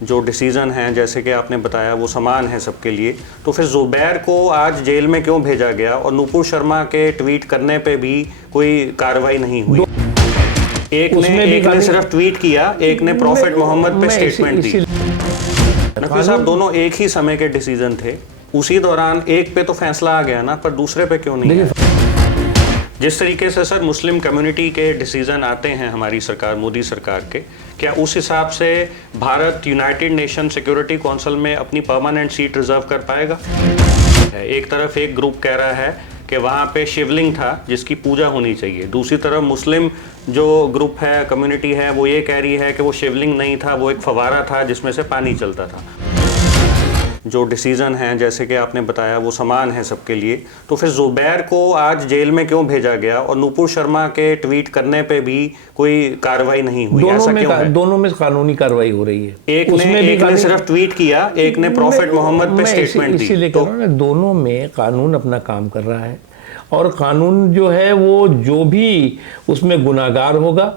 जो डिसीज़न हैं जैसे कि आपने बताया वो समान है सबके लिए, तो फिर ज़ुबैर को आज जेल में क्यों भेजा गया और नुपुर शर्मा के ट्वीट करने पे भी कोई कार्रवाई नहीं हुई? एक ने सिर्फ ट्वीट किया, एक ने प्रॉफिट मोहम्मद पे स्टेटमेंट दी। नकवी साहब, दोनों एक ही समय के डिसीजन थे, उसी दौरान एक पे तो फैसला आ गया ना, पर दूसरे पे क्यों नहीं आया? जिस तरीके से सर मुस्लिम कम्युनिटी के डिसीजन आते हैं हमारी सरकार, मोदी सरकार के, क्या उस हिसाब से Bharat United nation security council में अपनी परमानेंट सीट रिजर्व कर पाएगा? एक तरफ एक ग्रुप कह रहा है कि वहाँ पे शिवलिंग था जिसकी पूजा होनी चाहिए, दूसरी तरफ मुस्लिम जो ग्रुप है, कम्युनिटी है, वो ये कह रही है कि वो शिवलिंग नहीं था, वो एक फवारा था जिसमें से पानी चलता था। जो डिसीज़न हैं जैसे कि आपने बताया वो समान है सबके लिए, तो फिर ज़ुबैर को आज जेल में क्यों भेजा गया और नुपुर शर्मा के ट्वीट करने पे भी कोई कार्रवाई नहीं हुई? ऐसा क्यों है? दोनों में कानूनी कार्रवाई हो रही है। एक ने सिर्फ ट्वीट किया, एक ने प्रॉफिट मोहम्मद पे स्टेटमेंट दी। इसीलिए कह रहा हूं ना, दोनों में कानून अपना काम कर रहा है और कानून जो है वो जो भी उसमें गुनाहगार होगा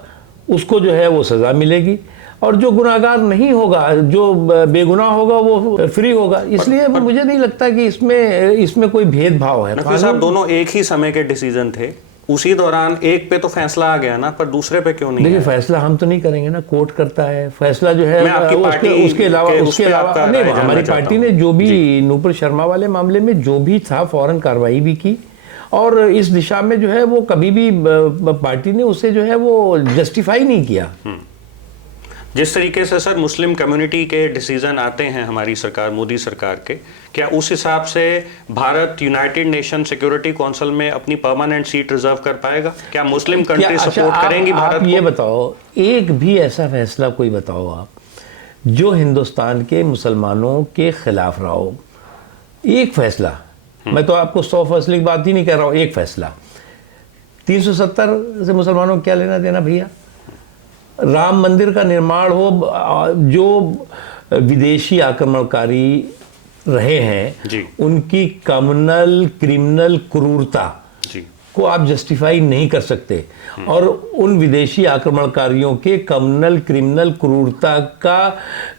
उसको जो है वो सज़ा मिलेगी, और जो गुनाहगार नहीं होगा, जो बेगुनाह होगा, वो फ्री होगा। इसलिए मुझे नहीं लगता कि इसमें कोई भेदभाव है। नकवी साहब, दोनों एक ही समय के डिसीजन थे, उसी दौरान एक पे तो फैसला आ गया ना, पर दूसरे पे क्यों नहीं? देखिए, फैसला हम तो नहीं करेंगे ना, कोर्ट करता है फैसला जो है। उसके अलावा नहीं, हमारी पार्टी ने जो भी नुपुर शर्मा वाले मामले में जो भी था फौरन कार्रवाई भी की, और इस दिशा में जो है वो कभी भी पार्टी ने उसे जो है वो जस्टिफाई नहीं किया। जिस तरीके से सर मुस्लिम कम्युनिटी के डिसीजन आते हैं हमारी सरकार, मोदी सरकार के, क्या उस हिसाब से Bharat United nation security council में अपनी परमानेंट सीट रिजर्व कर पाएगा? क्या मुस्लिम कंट्री सपोर्ट करेंगी भारत को? ये बताओ, एक भी ऐसा फैसला कोई बताओ आप जो हिंदुस्तान के मुसलमानों के खिलाफ रहा हो। एक फैसला, मैं तो आपको 100 फैसले की बात ही नहीं कह रहा हूँ, एक फैसला। 370 से मुसलमानों को क्या लेना देना भैया? राम मंदिर का निर्माण हो, जो विदेशी आक्रमणकारी रहे हैं उनकी कम्युनल क्रिमिनल क्रूरता को आप जस्टिफाई नहीं कर सकते, और उन विदेशी आक्रमणकारियों के कम्युनल क्रिमिनल क्रूरता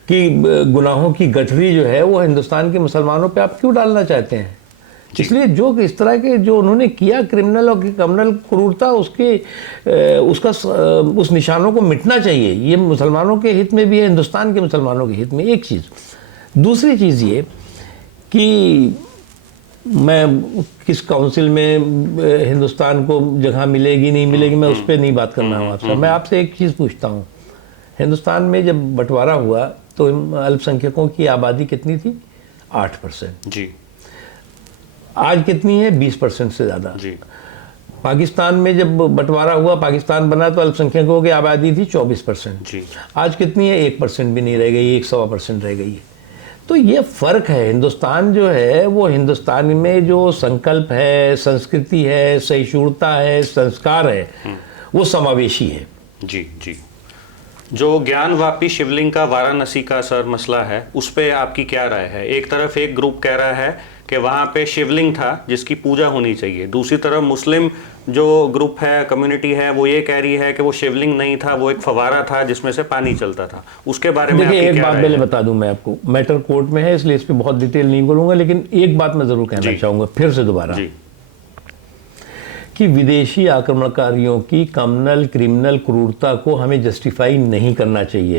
की गुनाहों की गठरी जो है वो हिंदुस्तान के मुसलमानों पे आप क्यों डालना चाहते हैं? इसलिए जो इस तरह के जो उन्होंने किया क्रिमिनल और कम्युनल क्रूरता, उस निशानों को मिटना चाहिए। ये मुसलमानों के हित में भी है, हिंदुस्तान के मुसलमानों के हित में, एक चीज़। दूसरी चीज़ ये कि मैं किस काउंसिल में हिंदुस्तान को जगह मिलेगी नहीं मिलेगी, मैं उस पर नहीं बात करना हूँ आपसे। मैं आपसे एक चीज़ पूछता हूँ, हिंदुस्तान में जब बंटवारा हुआ तो अल्पसंख्यकों की आबादी कितनी थी? 8%। जी। आज कितनी है? 20% से ज़्यादा। पाकिस्तान में जब बंटवारा हुआ, पाकिस्तान बना, तो अल्पसंख्यकों की आबादी थी 24%। आज कितनी है? 1% भी नहीं रह गई, 1.25% रह गई है। तो ये फ़र्क है। हिंदुस्तान जो है वो, हिंदुस्तान में जो संकल्प है, संस्कृति है, सहिष्णुता है, संस्कार है, वो समावेशी है। जी जी। जो ज्ञानवापी शिवलिंग का वाराणसी का सर मसला है, उस पर आपकी क्या राय है? एक तरफ एक ग्रुप कह रहा है कि वहाँ पे शिवलिंग था जिसकी पूजा होनी चाहिए, दूसरी तरफ मुस्लिम जो ग्रुप है, कम्युनिटी है, वो ये कह रही है कि वो शिवलिंग नहीं था, वो एक फवारा था जिसमें से पानी चलता था। उसके बारे में देखिए, एक बात पहले बता दूं मैं आपको, मैटर कोर्ट में है इसलिए इस पर बहुत डिटेल नहीं बोलूंगा, लेकिन एक बात मैं जरूर कहना चाहूंगा फिर से दोबारा, कि विदेशी आक्रमणकारियों की कम्युनल क्रिमिनल क्रूरता को हमें जस्टिफाई नहीं करना चाहिए।